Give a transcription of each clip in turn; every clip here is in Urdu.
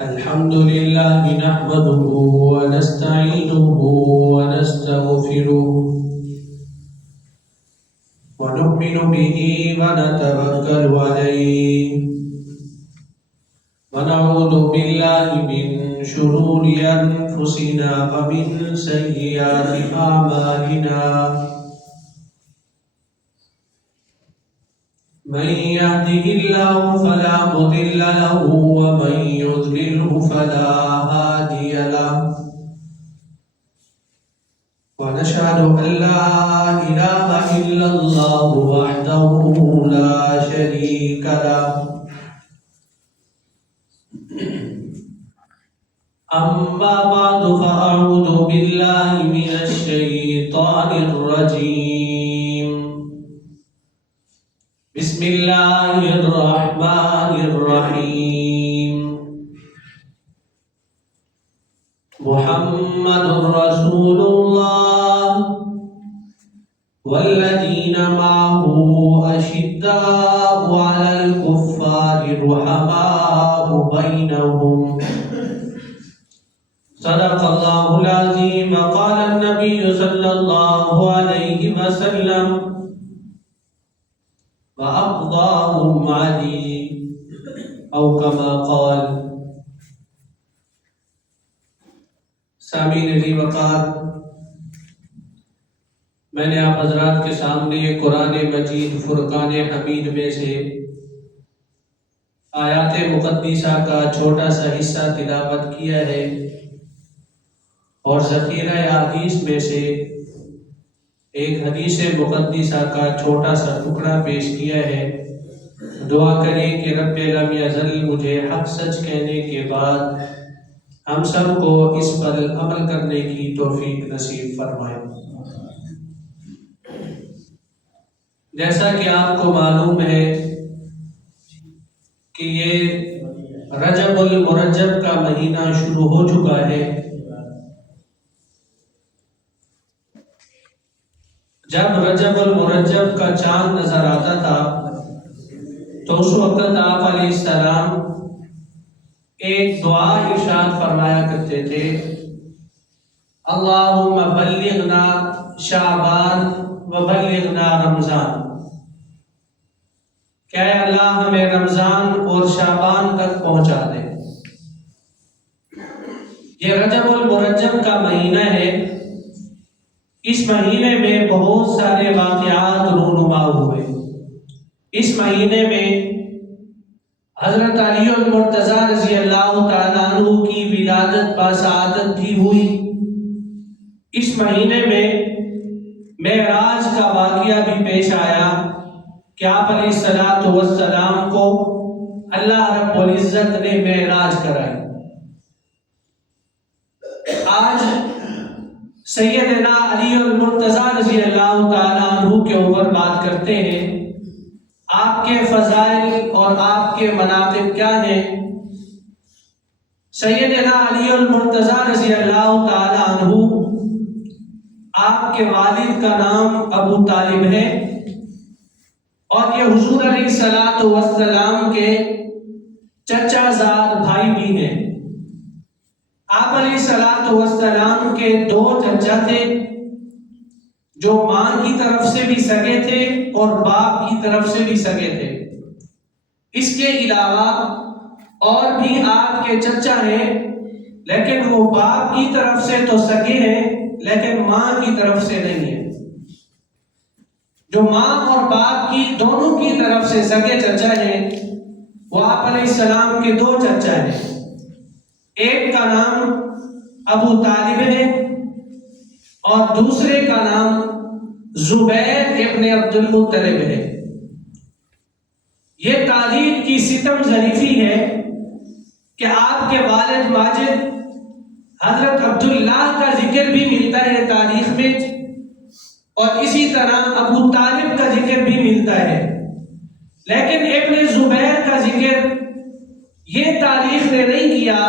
الحمد لله نحمده ونستعينه ونستغفره ونؤمن به ونتوكل عليه ونعوذ بالله من شرور أنفسنا ومن سيئات أعمالنا من يهده الله فلا مضل له ومن يضلله فلا هادي له ونشهد أن لا إله إلا الله وحده لا شريك له أما بعد فأعوذ بالله من الشيطان الرجيم بسم الله الرحمن الرحيم محمد رسول الله والذين معه أشداء على الكفار رحماء بينهم صدق الله العظيم قال النبي صلى الله عليه وسلم وأقضاهم علي أو كما قال. سامعین علی وقار، میں نے آپ حضرات کے سامنے قرآن مجید فرقان حمید میں سے آیات مقدسہ کا چھوٹا سا حصہ تلاوت کیا ہے اور ذخیرہ احادیث میں سے ایک حدیث مقدسہ کا چھوٹا سا ٹکڑا پیش کیا ہے. دعا کریں کہ رب لم یزل مجھے حق سچ کہنے کے بعد ہم سب کو اس پر عمل کرنے کی توفیق نصیب فرمائے. جیسا کہ آپ کو معلوم ہے کہ یہ رجب المرجب کا مہینہ شروع ہو چکا ہے. جب رجب المرجب کا چاند نظر آتا تھا تو اس وقت آپ علیہ السلام ایک دعا ارشاد فرمایا کرتے تھے، اللہم بلغنا شعبان وبلغنا رمضان، کہ اے اللہ ہمیں رمضان اور شعبان تک پہنچا دے. یہ رجب المرجب کا مہینہ ہے. اس مہینے میں بہت سارے واقعات رونما ہوئے. اس مہینے میں حضرت علی المرتضیٰ رضی اللہ تعالیٰ عنہ کی ولادت باسعادت بھی ہوئی. اس مہینے میں معراج کا واقعہ بھی پیش آیا کہ آپ علیہ السلام کو اللہ رب العزت نے معراج کرائی. آج سیدنا علی المرتضیٰ رضی اللہ تعالیٰ عنہ کے اوپر بات کرتے ہیں. آپ کے فضائل اور آپ کے مناقب کیا ہیں؟ سیدنا علی المرتضیٰ رضی اللہ تعالیٰ عنہ، آپ کے والد کا نام ابو طالب ہے اور یہ حضور علیہ السلام کے چچا زاد بھائی بھی ہیں. آپ علیہ السلام کے دو چچا تھے جو ماں کی طرف سے بھی سگے تھے اور باپ کی طرف سے بھی سگے تھے. اس کے علاوہ اور بھی آپ کے چچا ہیں لیکن وہ باپ کی طرف سے تو سگے ہیں لیکن ماں کی طرف سے نہیں ہیں. جو ماں اور باپ کی دونوں کی طرف سے سگے چچا ہیں وہ آپ علیہ السلام کے دو چچا ہیں. ایک کا نام ابو طالب ہے اور دوسرے کا نام زبیر ابن عبد المطلب ہے. یہ تاریخ کی ستم ظریفی ہے کہ آپ کے والد ماجد حضرت عبداللہ کا ذکر بھی ملتا ہے تاریخ میں اور اسی طرح ابو طالب کا ذکر بھی ملتا ہے، لیکن ابن زبیر کا ذکر یہ تاریخ نے نہیں کیا.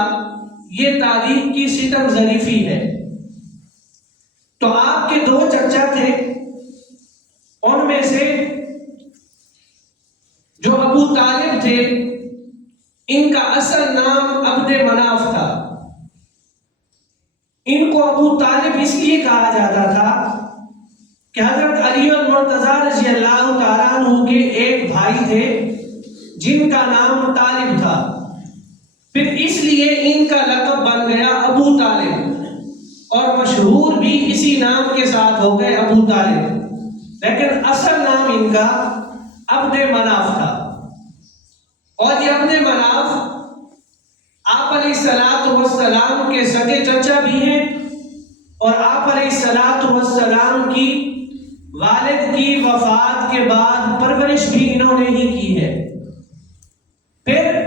یہ تاریخ کی ستم ظریفی ہے. تو آپ کے دو چچا تھے، ان میں سے جو ابو طالب تھے ان کا اصل نام عبد مناف تھا۔ ان کو ابو طالب اس لیے کہا جاتا تھا کہ حضرت علی المرتضیٰ رضی اللہ تعالیٰ عنہ کے ایک بھائی تھے جن کا نام طالب تھا، پھر اس لیے ان کا لقب بن گیا ابو طالب، اور مشہور بھی اسی نام کے ساتھ ہو گئے ابو طالب، لیکن اصل نام ان کا عبد مناف تھا۔ اور یہ عبد مناف آپ علیہ الصلوۃ والسلام کے سگے چچا بھی ہیں، اور آپ علیہ الصلوۃ والسلام کی والد کی وفات کے بعد پرورش بھی انہوں نے ہی کی ہے۔ پھر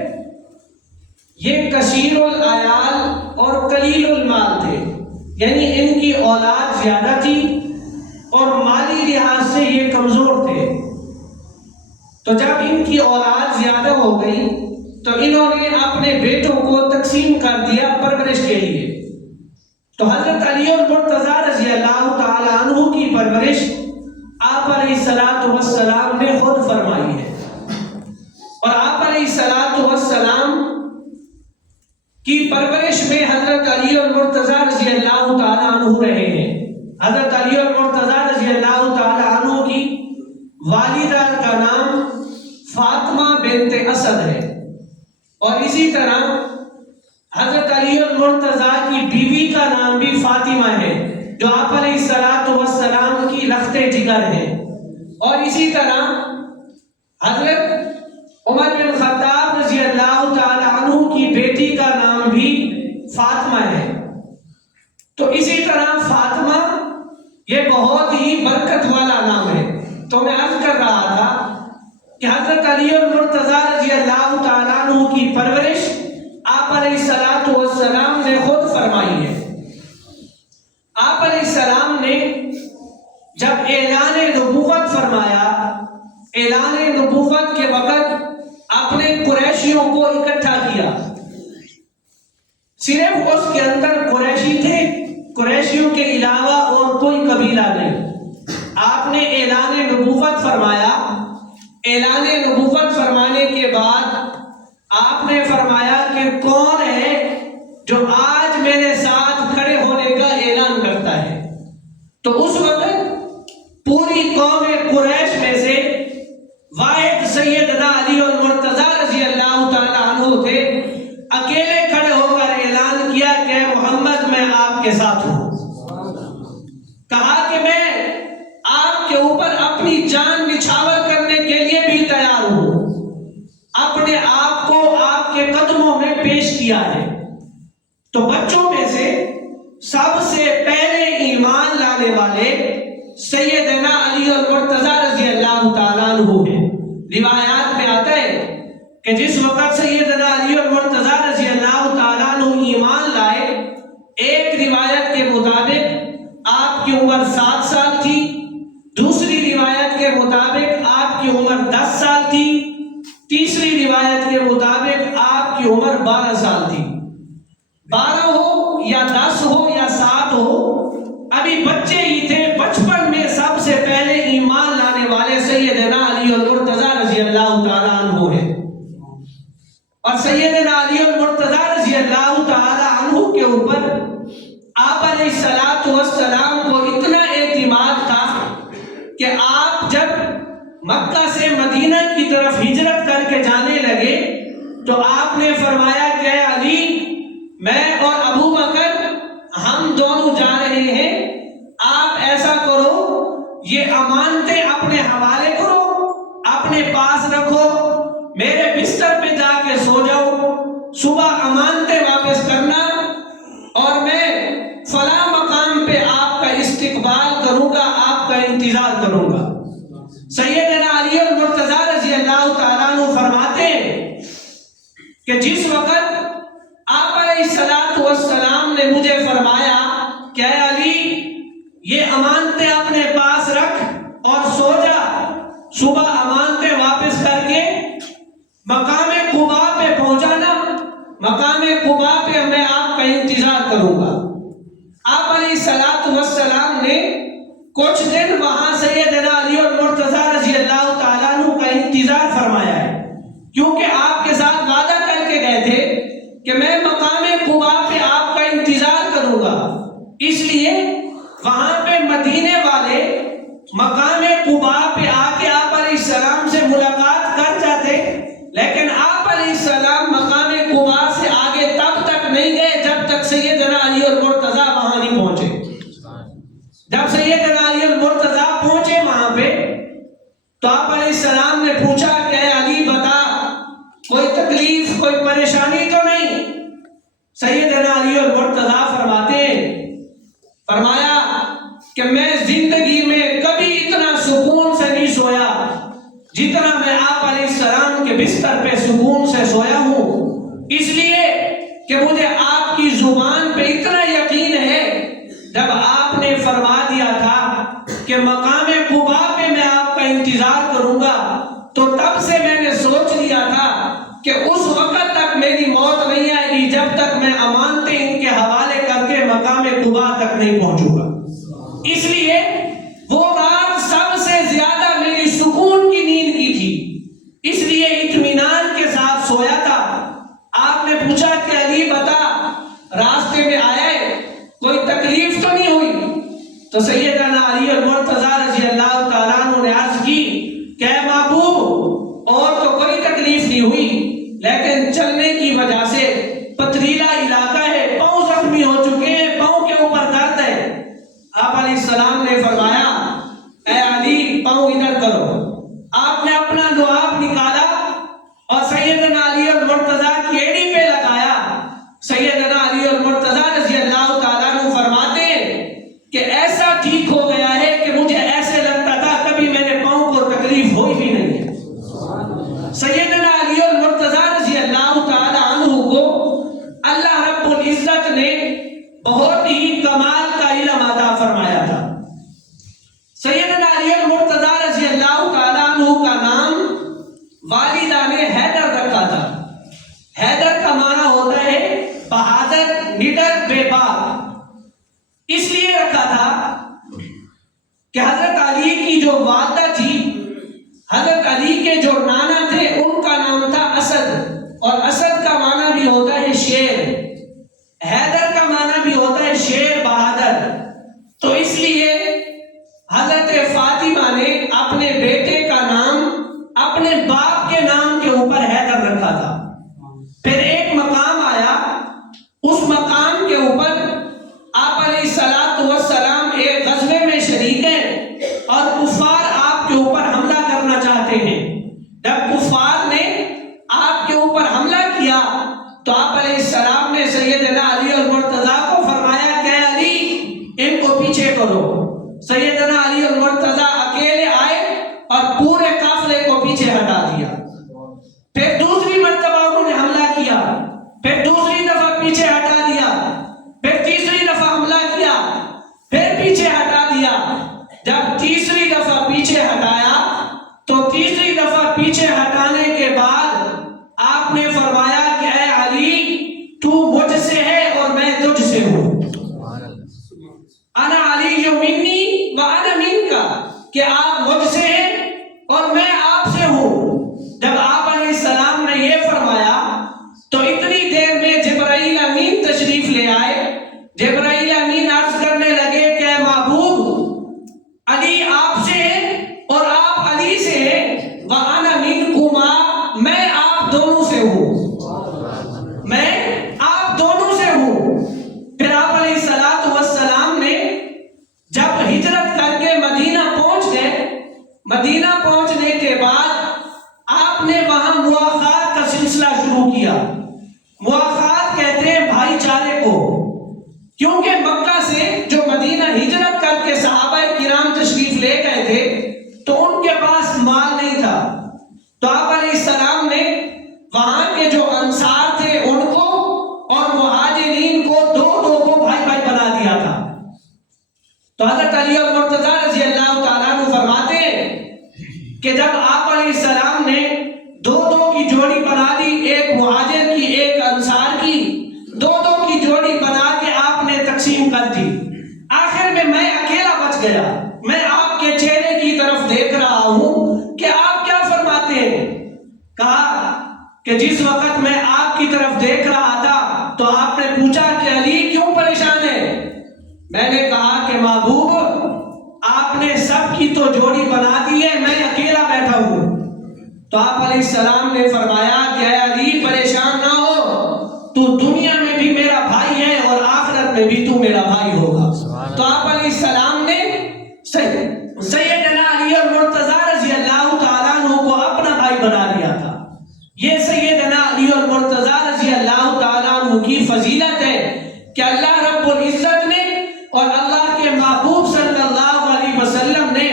یہ کثیر العیال اور قلیل المال تھے، یعنی ان کی اولاد زیادہ تھی اور مالی لحاظ سے یہ کمزور تھے۔ تو جب ان کی اولاد زیادہ ہو گئی تو انہوں نے اپنے بیٹوں کو تقسیم کر دیا پرورش کے لیے۔ تو حضرت علی المرتضیٰ رضی اللہ تعالی عنہ کی پرورش آپ علیہ الصلوۃ والسلام نے خود فرمائی ہے، اور آپ علیہ الصلوۃ والسلام کی پرورش میں حضرت علی المرتضیٰ رضی اللہ تعالی عنہ رہے ہیں۔ حضرت علی المرتضیٰ رضی اللہ تعالی عنہ کی والدہ کا نام فاطمہ بنت اسد ہے، اور اسی طرح حضرت علی المرتضیٰ کی بیوی کا نام بھی فاطمہ ہے، جو آپ علیہ الصلوۃ والسلام کی لخت جگر ہے۔ اور اسی طرح حضرت عمر بن خطاب رضی اللہ تعالی عنہ کی بیٹی کا نام بھی فاطمہ ہے۔ تو اسی طرح فاطمہ یہ بہت ہی برکت والا نام ہے۔ تو میں عرض کر رہا تھا کہ حضرت علی المرتضیٰ رضی اللہ تعالیٰ عنہ کی پرورش آپ علیہ الصلوۃ والسلام نے خود فرمائی ہے۔ آپ علیہ السلام نے جب اعلان نبوت فرمایا، اعلان نبوت کے وقت اپنے قریشیوں کو اکٹھا کیا۔ صرف اس کے اندر قریشی تھے، قریشیوں کے علاوہ اور کوئی قبیلہ نہیں۔ آپ نے اعلان نبوت فرمایا، اعلان نبوت فرمانے کے بعد آپ نے فرمایا کہ کون ہے جو آج میرے ساتھ کھڑے ہونے کا اعلان کرتا ہے؟ تو اس وقت پوری قوم قریش میں سے واحد سیدنا علی المرتضیٰ رضی اللہ تعالی عنہ تھے، اکیلے کھڑے ہو کر اعلان کیا کہ محمد میں آپ کے ساتھ ہوں۔ کہا کہ میں آپ کے اوپر اپنی جان نچھاور کرنے کے لیے بھی تیار ہوں، اپنے آپ کو آپ کے قدموں میں پیش کیا ہے۔ تو بچوں میں سے سب سے پہلے ایمان لانے والے سیدنا علی المرتضیٰ رضی اللہ تعالیٰ عنہ ہیں۔ روایات میں آتا ہے کہ جس وقت سیدنا علی المرتضیٰ رضی اللہ تعالیٰ عنہ ایمان لائے، ایک روایت کے مطابق آپ کی عمر 7 سال تھی، دوسری روایت کے مطابق آپ کی عمر 10 سال تھی، تیسری روایت کے مطابق آپ کی عمر 12 سال تھی۔ 12 ہو یا 10 ہو یا 7 ہو، ابھی بچے ہی تھے۔ بچپن میں سب سے پہلے ایمان لانے والے سیدنا علی المرتضیٰ رضی اللہ تعالیٰ عنہ ہیں، اور سیدنا علی المرتضیٰ رضی اللہ تعالیٰ عنہ کے اوپر آپ علیہ الصلوۃ والسلام کو اتنا اعتماد تھا کہ آپ جب مکہ سے مدینہ کی طرف ہجرت کر کے جانے لگے تو آپ نے فرمایا کہ اے علی، میں اور ابو بکر ہم دونوں جا رہے ہیں، آپ ایسا کرو، یہ امانتیں اپنے حوالے کرو، اپنے پاس رکھو، میرے بستر پہ جا کے سو جاؤ، صبح امانتیں واپس کرنا، اور میں فلاں مقام پہ آپ کا استقبال کروں گا، آپ کا انتظار کروں گا۔ سیدنا علی المرتضیٰ رضی اللہ تعالیٰ عنہ فرماتے ہیں کہ جس وقت آپ علیہ الصلوۃ والسلام نے مجھے فرمایا کہ اے علی، یہ امانتیں اپنے پاس رکھ اور سو جا، صبح امانتیں واپس کر کے مقام قباء پہ پہنچانا، مقام قباء پہ میں آپ کا انتظار کروں گا۔ آپ علیہ الصلوۃ والسلام نے کچھ دن وہاں سیدنا علی المرتضیٰ رضی اللہ تعالیٰ عنہ کا انتظار فرمایا ہے، کیونکہ آپ کے ساتھ وعدہ کر کے نہیں گئے جب تک سیدنا علی المرتضیٰ وہاں نہیں پہنچے. جب سیدنا علی المرتضیٰ پہنچے وہاں پہ تو آپ علیہ السلام نے پوچھا کہ اے علی بتا کوئی تکلیف کوئی پریشانی تو نہیں؟ سیدنا علی المرتضیٰ فرماتے فرمایا کہ میں زندگی میں کبھی اتنا سکون سے نہیں سویا جتنا میں آپ علیہ السلام کے بستر پہ سکون سے سویا ہوں، اس لیے کہ مجھے آپ کی زبان پہ اتنا یقین ہے. جب آپ نے فرما دیا تھا کہ مقام قبا پہ میں آپ کا انتظار کروں گا تو تب سے میں نے سوچ لیا تھا کہ اس وقت تک میری موت نہیں آئے گی جب تک میں امانتیں ان کے حوالے کر کے مقام قبا تک نہیں پہنچوں گا. اس لیے وہ رات سب سے زیادہ میری سکون کی نیند کی تھی، اس لیے اطمینان کے ساتھ سویا تھا. آپ نے پوچھا کہ علی بتا راستے میں آئے کوئی تکلیف تو نہیں ہوئی؟ تو سیدنا علی المرتضیٰ رضی اللہ تعالیٰ عنہ نے عرض کی کہ اے محبوب اور تو کوئی تکلیف نہیں ہوئی، لیکن چلنے کی وجہ سے پتھریلا علاقہ ہے، پاؤں زخمی ہو چکے ہیں، پاؤں کے اوپر درد ہے. آپ علیہ السلام نے فرمایا اے علی پاؤں ادھر کرو. آپ نے اپنا لعاب نکالا اور سیدنا علی المرتضیٰ کی ایڑی پہ لگایا. سیدنا علی المرتضیٰ رضی اللہ تعالیٰ عنہ فرماتے کہ ایسا ٹھیک ہو گیا ہے کہ مجھے ایسے لگتا تھا کبھی میرے پاؤں کو تکلیف ہوئی بھی نہیں ہے. سیدنا علی المرتضیٰ رضی اللہ تعالیٰ عنہ کو اللہ رب العزت نے بہت ہی کمال کا علم عطا فرمایا تھا. سیدنا علی المرتضیٰ رضی اللہ تعالیٰ عنہ کا نام والدہ نے حیدر رکھا تھا. حیدر کا معنی ہوتا ہے بہادر، نڈر، بے باک. اس لیے رکھا تھا کہ حضرت علی کی جو والدہ تھی، حضرت علی کے جو نانا تھے، ان کا نام تھا اسد، اور اسد کا معنی بھی ہوتا ہے شیر. حیدر کا معنی بھی ہوتا ہے شیر، بہادر. تو اس لیے حضرت فاطمہ نے اپنے بیٹے کا نام اپنے باپ کے نام کے اوپر حیدر رکھا تھا. پھر ایک مقام آیا، اس مقام کے اوپر آپ علیہ السلام ایک غزوے میں شریک ہیں اور کفار آپ کے اوپر حملہ کرنا چاہتے ہیں. جب کفار نے آپ کے اوپر حملہ کیا تو آپ علیہ السلام نے سیدنا علی المرتضیٰ کو فرمایا کہ علی ان کو پیچھے کرو. سیدنا علی المرتضیٰ اکیلے آئے اور پورے قافلے کو پیچھے ہٹا دیا. پھر دوسری مرتبہ انہوں نے حملہ کیا، پھر دوسری دفعہ پیچھے ہٹا دیا، پھر تیسری دفعہ حملہ کیا، پھر پیچھے ہٹا دیا. جب تیسری دفعہ پیچھے ہٹایا تو تیسری دفعہ پیچھے ہٹانے کے بعد آپ نے فرمایا کہ اے علی تو مجھ سے ہے اور میں تجھ سے ہوں. انا علی منی و انا منکا، کہ آپ مجھ سے ہیں اور میں آپ سے ہوں. جب آپ علیہ السلام نے یہ فرمایا تو اتنی دیر میں جبرائیل امین تشریف لے آئے. جبرائیل امین عرض کرنے لگے کہ اے محبوب علی آپ سے ہے اور آپ علی سے ہیں، وَأَنَا مِنْكُمَا، میں آپ دونوں سے ہوں، میں آپ دونوں سے ہوں. پھر آپ علیہ السلام نے جب ہجرت کر کے مدینہ پہنچ گئے، مدینہ پہنچنے کے بعد آپ نے وہاں مواخات کا سلسلہ شروع کیا. مواخات کہتے ہیں بھائی چارے کو، کیونکہ مکہ سے جو مدینہ ہجرت کر کے صحابہ کرام تشریف لے گئے تھے تو ان کے پاس مال نہیں تھا. تو آپ علیہ السلام نے وہاں کے جو انصار تھے ان کو اور مہاجرین کو دو کو بھائی بھائی بنا دیا تھا. تو حضرت علی المرتضیٰ رضی اللہ تعالیٰ عنہ فرماتے ہیں کہ جب آپ علیہ السلام نے دو کی جوڑی بنا دی، ایک مہاجر کی ایک انصار کی، دو کی جوڑی بنا کے آپ نے تقسیم کر دی. آخر میں اکیلا بچ گیا. میں آپ کے چہرے کی طرف دیکھ رہا ہوں کہ آپ کیا فرماتے ہیں. کہا کہ جس وقت میں آپ کی طرف دیکھ رہا تھا تو آپ نے پوچھا کہ علی کیوں پریشان ہے؟ میں نے کہا کہ محبوب آپ نے سب کی تو جوڑی بنا دی ہے، میں اکیلا بیٹھا ہوں. تو آپ علیہ السلام نے فرمایا کہ اے علی پریشان نہ ہو، تو دنیا میں بھی میرا بھائی ہے اور آخرت میں بھی تو میرا بھائی ہوگا. تو آپ علیہ السلام نے سیدنا علی المرتضیٰ رضی اللہ تعالیٰ عنہ کو اپنا بھائی بنا لیا تھا. یہ سیدنا علی المرتضیٰ رضی اللہ تعالیٰ عنہ کی فضیلت ہے کہ اللہ رب العزت نے اور اللہ کے محبوب صلی اللہ علیہ وسلم نے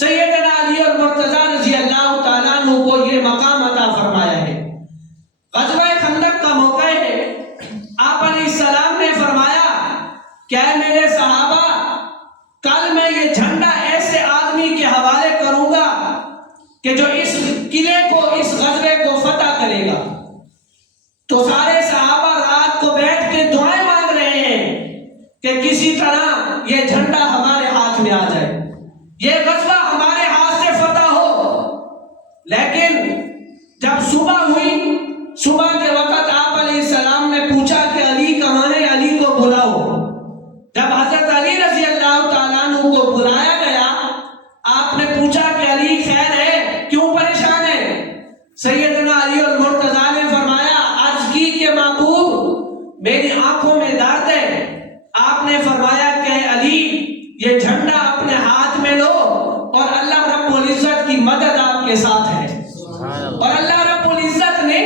سیدنا علی المرتضیٰ رضی اللہ تعالیٰ عنہ کو یہ مقام عطا فرمایا ہے. غزوہ خندق کا موقع ہے. آپ علیہ السلام نے فرمایا کہ اے میرے صحابہ، کل میں یہ جھنڈا ایسے آدمی کے حوالے کروں گا کہ جو اس قلعے کو، اس غزوے کو فتح کرے گا. تو سارے صحابہ رات کو بیٹھ کے دعائیں مانگ رہے ہیں کہ کسی طرح یہ جھنڈا ہمارے ہاتھ میں آ جائے، یہ غزوہ ہمارے ہاتھ سے فتح ہو. لیکن جب صبح ہوئی، صبح کے وقت آپ علیہ السلام نے پوچھا کہ علی کہاں ہے، علی کو بلاؤ. جب حضرت علی رضی اللہ تعالیٰ عنہ کو بلایا گیا، آپ نے پوچھا کہ علی خیر ہے، کیوں پریشان ہے؟ سیدنا علی المرتضیٰ نے فرمایا عرض کی کہ محبوب میری آنکھوں میں درد ہے. آپ نے فرمایا کہ علی یہ جھنڈا اپنے ہاتھ میں لو اور اللہ رب العزت کی مدد آپ کے ساتھ ہے. اور اللہ رب العزت نے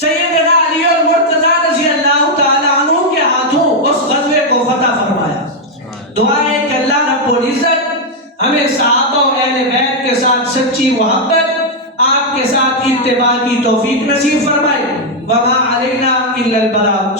سیدنا علی المرتضیٰ رضی اللہ تعالیٰ عنہ کے ہاتھوں اس غزوے کو فتح فرمایا. دعا ہے کہ اللہ رب العزت ہمیں صحابہ و اہل بیت کے ساتھ سچی محبت، آپ کے ساتھ اتباع کی توفیق نصیب فرمائے. وما علینا الا البلاغ.